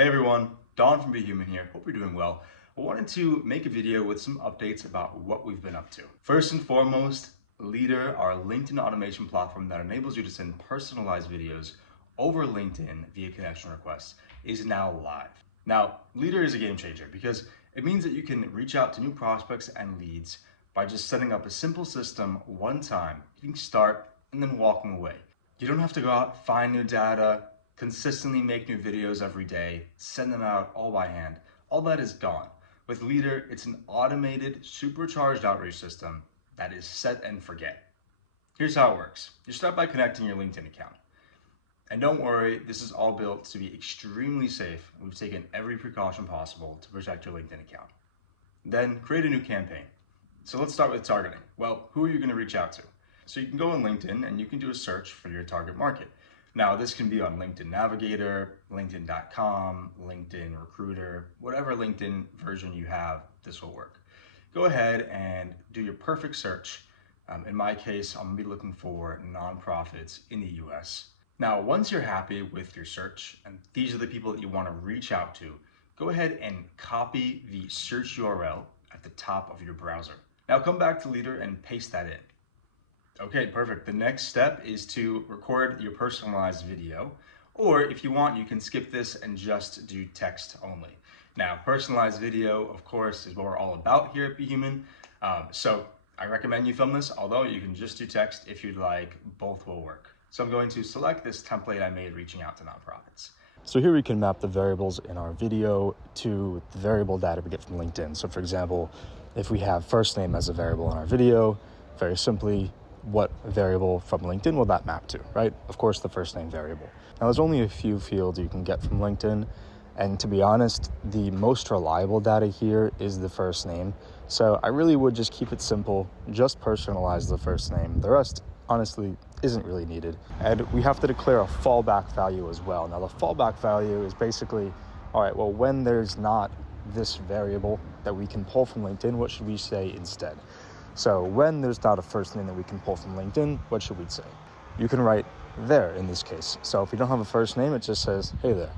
Hey everyone, Don from Be Human here. Hope you're doing well. I wanted to make a video with some updates about what we've been up to. First and foremost, Leadr, our LinkedIn automation platform that enables you to send personalized videos over LinkedIn via connection requests, is now live. Now, Leadr is a game changer because it means that you can reach out to new prospects and leads by just setting up a simple system one time, hitting start, and then walking away. You don't have to go out, find new data, consistently make new videos every day, send them out all by hand. All that is gone. With Leadr, it's an automated, supercharged outreach system that is set and forget. Here's how it works. You start by connecting your LinkedIn account. And don't worry, this is all built to be extremely safe. We've taken every precaution possible to protect your LinkedIn account. Then create a new campaign. So let's start with targeting. Well, who are you going to reach out to? So you can go on LinkedIn and you can do a search for your target market. Now, this can be on LinkedIn Navigator, LinkedIn.com, LinkedIn Recruiter, whatever LinkedIn version you have, this will work. Go ahead and do your perfect search. In my case, I'm gonna be looking for nonprofits in the US. Now, once you're happy with your search, and these are the people that you wanna reach out to, go ahead and copy the search URL at the top of your browser. Now come back to Leadr and paste that in. Okay, perfect. The next step is to record your personalized video, or if you want, you can skip this and just do text only. Now, personalized video, of course, is what we're all about here at Be Human. So I recommend you film this, although you can just do text if you'd like, both will work. So I'm going to select this template I made reaching out to nonprofits. So here we can map the variables in our video to the variable data we get from LinkedIn. So for example, if we have first name as a variable in our video, very simply, what variable from LinkedIn will that map to, right? Of course, the first name variable. Now, there's only a few fields you can get from LinkedIn, and to be honest, the most reliable data here is the first name. So I really would just keep it simple, just personalize the first name. The rest, honestly, isn't really needed. And we have to declare a fallback value as well. Now, the fallback value is basically, all right, well, when there's not this variable that we can pull from LinkedIn, what should we say instead? So when there's not a first name that we can pull from LinkedIn, what should we say? You can write there in this case. So if you don't have a first name, it just says, hey there.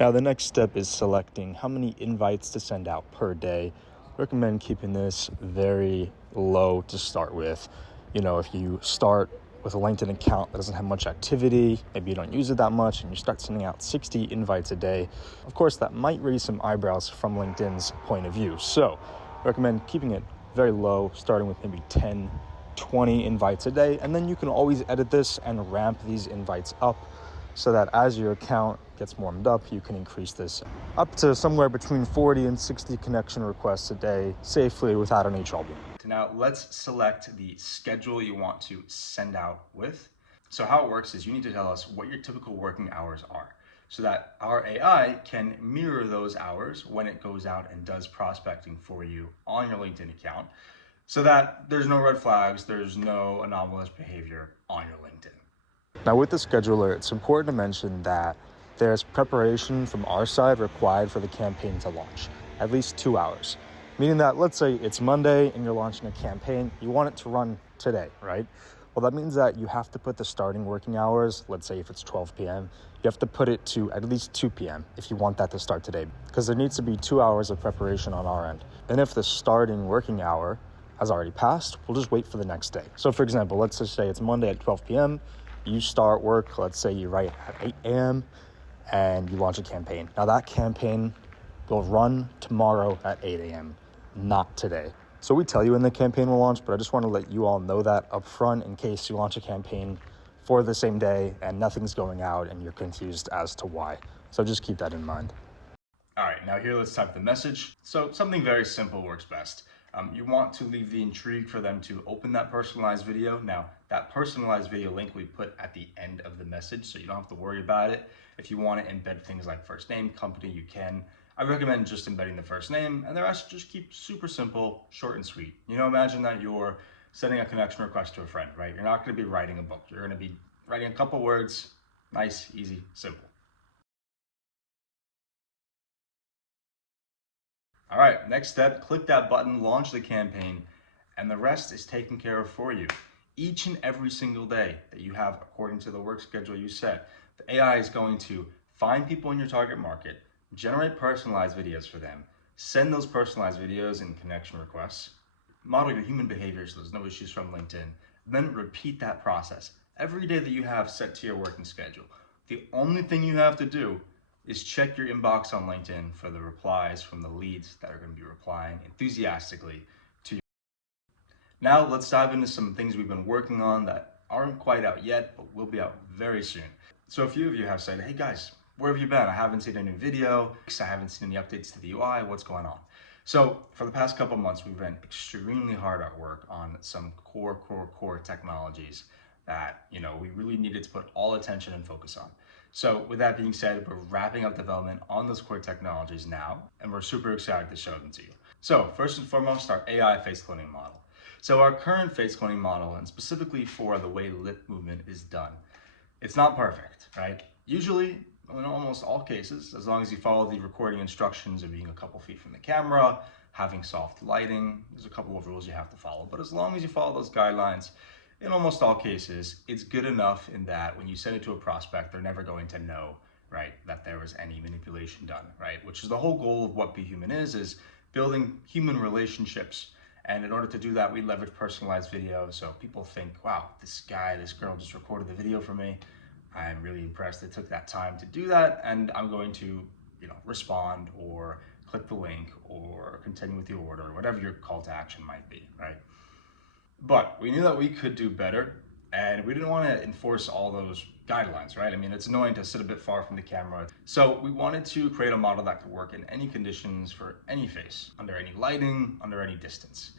Now the next step is selecting how many invites to send out per day. I recommend keeping this very low to start with. You know, if you start with a LinkedIn account that doesn't have much activity, maybe you don't use it that much, and you start sending out 60 invites a day, of course that might raise some eyebrows from LinkedIn's point of view. So I recommend keeping it very low, starting with maybe 10, 20 invites a day, and then you can always edit this and ramp these invites up so that as your account gets warmed up, you can increase this up to somewhere between 40 and 60 connection requests a day safely without any trouble. Now let's select the schedule you want to send out with. So how it works is you need to tell us what your typical working hours are, so that our AI can mirror those hours when it goes out and does prospecting for you on your LinkedIn account, so that there's no red flags, there's no anomalous behavior on your LinkedIn. Now with the scheduler, it's important to mention that there's preparation from our side required for the campaign to launch, at least 2 hours. Meaning that, let's say it's Monday and you're launching a campaign, you want it to run today, right? Well, that means that you have to put the starting working hours, let's say if it's 12 p.m., you have to put it to at least 2 p.m. if you want that to start today, because there needs to be 2 hours of preparation on our end. And if the starting working hour has already passed, we'll just wait for the next day. So for example, let's just say it's Monday at 12 p.m., you start work, let's say you write at 8 a.m., and you launch a campaign. Now that campaign will run tomorrow at 8 a.m., not today. So we tell you when the campaign will launch, but I just want to let you all know that up front in case you launch a campaign for the same day and nothing's going out and you're confused as to why. So just keep that in mind. All right, now here let's type the message. So something very simple works best. You want to leave the intrigue for them to open that personalized video. Now, that personalized video link we put at the end of the message, so you don't have to worry about it. If you want to embed things like first name, company, you can. I recommend just embedding the first name, and the rest just keep super simple, short and sweet. You know, imagine that you're sending a connection request to a friend, right? You're not going to be writing a book. You're going to be writing a couple words, nice, easy, simple. All right, next step, click that button, launch the campaign, and the rest is taken care of for you. Each and every single day that you have according to the work schedule you set, the AI is going to find people in your target market, generate personalized videos for them, send those personalized videos in connection requests, model your human behavior so there's no issues from LinkedIn, then repeat that process every day that you have set to your working schedule. The only thing you have to do is check your inbox on LinkedIn for the replies from the leads that are going to be replying enthusiastically to you. Now let's dive into some things we've been working on that aren't quite out yet, but will be out very soon. So a few of you have said, hey guys, where have you been? I haven't seen a new video. I haven't seen any updates to the UI. What's going on? So for the past couple months, we've been extremely hard at work on some core technologies that, we really needed to put all attention and focus on. So with that being said, we're wrapping up development on those core technologies now, and we're super excited to show them to you. So first and foremost, our AI face cloning model. So our current face cloning model, and specifically for the way lip movement is done, it's not perfect, right? Usually, in almost all cases, as long as you follow the recording instructions of being a couple feet from the camera, having soft lighting, there's a couple of rules you have to follow, but as long as you follow those guidelines, in almost all cases, it's good enough in that when you send it to a prospect, they're never going to know, right, that there was any manipulation done, right? Which is the whole goal of what Be Human is building human relationships. And in order to do that, we leverage personalized video. So people think, wow, this girl just recorded the video for me. I'm really impressed they took that time to do that. And I'm going to, respond or click the link or continue with the order, or whatever your call to action might be, right? But we knew that we could do better, and we didn't want to enforce all those guidelines, right? I mean, it's annoying to sit a bit far from the camera. So we wanted to create a model that could work in any conditions for any face, under any lighting, under any distance.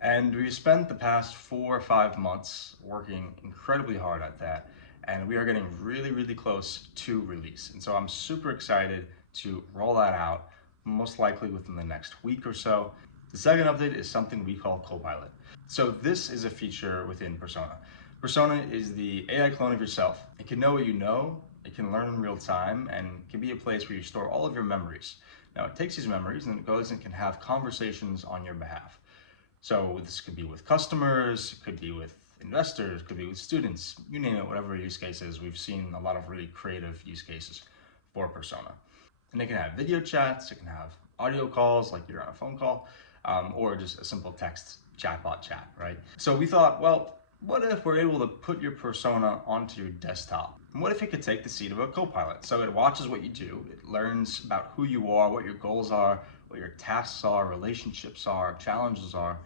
And we spent the past 4 or 5 months working incredibly hard at that, and we are getting really close to release. And so I'm super excited to roll that out, most likely within the next week or so. The second update is something we call Copilot. So this is a feature within Persona. Persona is the AI clone of yourself. It can know what you know, it can learn in real time, and can be a place where you store all of your memories. Now it takes these memories and it goes and can have conversations on your behalf. So this could be with customers, it could be with investors, it could be with students, you name it, whatever use case is. We've seen a lot of really creative use cases for Persona. And it can have video chats, it can have audio calls like you're on a phone call, or just a simple text chatbot chat, right? So we thought, well, what if we're able to put your persona onto your desktop? And what if it could take the seat of a copilot? So it watches what you do, it learns about who you are, what your goals are, what your tasks are, relationships are, challenges are.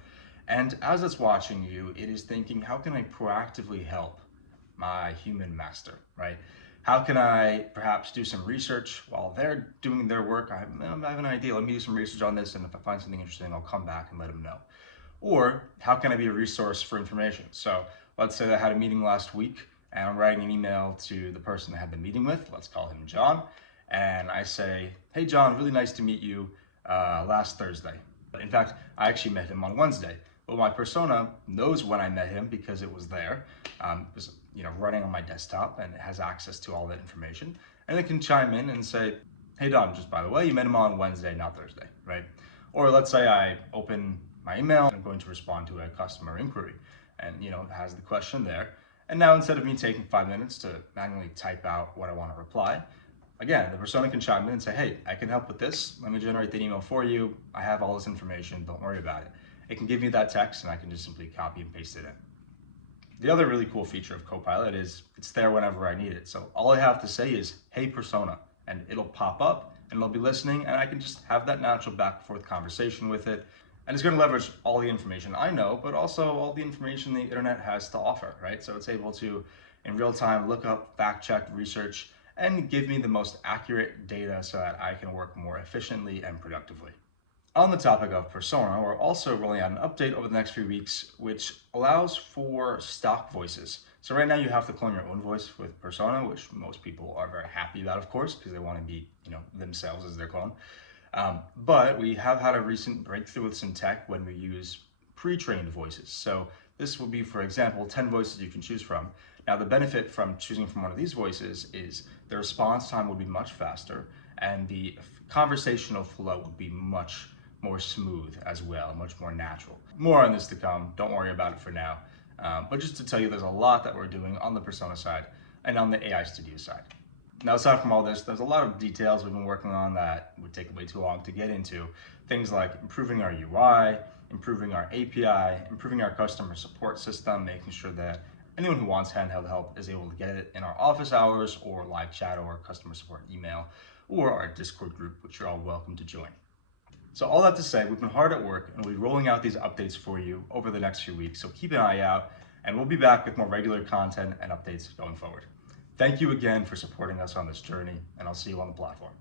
And as it's watching you, it is thinking, how can I proactively help my human master, right? How can I perhaps do some research while they're doing their work? I have an idea, let me do some research on this, and if I find something interesting, I'll come back and let them know. Or how can I be a resource for information? So let's say I had a meeting last week and I'm writing an email to the person I had the meeting with, let's call him John, and I say, hey John, really nice to meet you last Thursday. In fact, I actually met him on Wednesday. But my persona knows when I met him because it was there. It was running on my desktop, and it has access to all that information. And it can chime in and say, hey Don, just by the way, you met him on Wednesday, not Thursday, right? Or let's say I open my email and I'm going to respond to a customer inquiry, and it has the question there. And now instead of me taking 5 minutes to manually type out what I want to reply, again, the persona can chime in and say, hey, I can help with this. Let me generate the email for you. I have all this information. Don't worry about it. It can give me that text and I can just simply copy and paste it in. The other really cool feature of Copilot is it's there whenever I need it. So all I have to say is, hey persona, and it'll pop up and it'll be listening, and I can just have that natural back and forth conversation with it. And it's going to leverage all the information I know, but also all the information the internet has to offer, right? So it's able to, in real time, look up, fact check, research, and give me the most accurate data so that I can work more efficiently and productively. On the topic of Persona, we're also rolling out an update over the next few weeks, which allows for stock voices. So right now you have to clone your own voice with Persona, which most people are very happy about, of course, because they want to be, themselves as their clone. But we have had a recent breakthrough with some tech when we use pre-trained voices. So this will be, for example, 10 voices you can choose from. Now the benefit from choosing from one of these voices is the response time will be much faster, and the conversational flow will be much more smooth as well, much more natural. More on this to come, don't worry about it for now. But just to tell you, there's a lot that we're doing on the Persona side and on the AI Studio side. Now, aside from all this, there's a lot of details we've been working on that would take way too long to get into. Things like improving our UI, improving our API, improving our customer support system, making sure that anyone who wants handheld help is able to get it in our office hours or live chat or customer support email or our Discord group, which you're all welcome to join. So all that to say, we've been hard at work and we'll be rolling out these updates for you over the next few weeks. So keep an eye out and we'll be back with more regular content and updates going forward. Thank you again for supporting us on this journey, and I'll see you on the platform.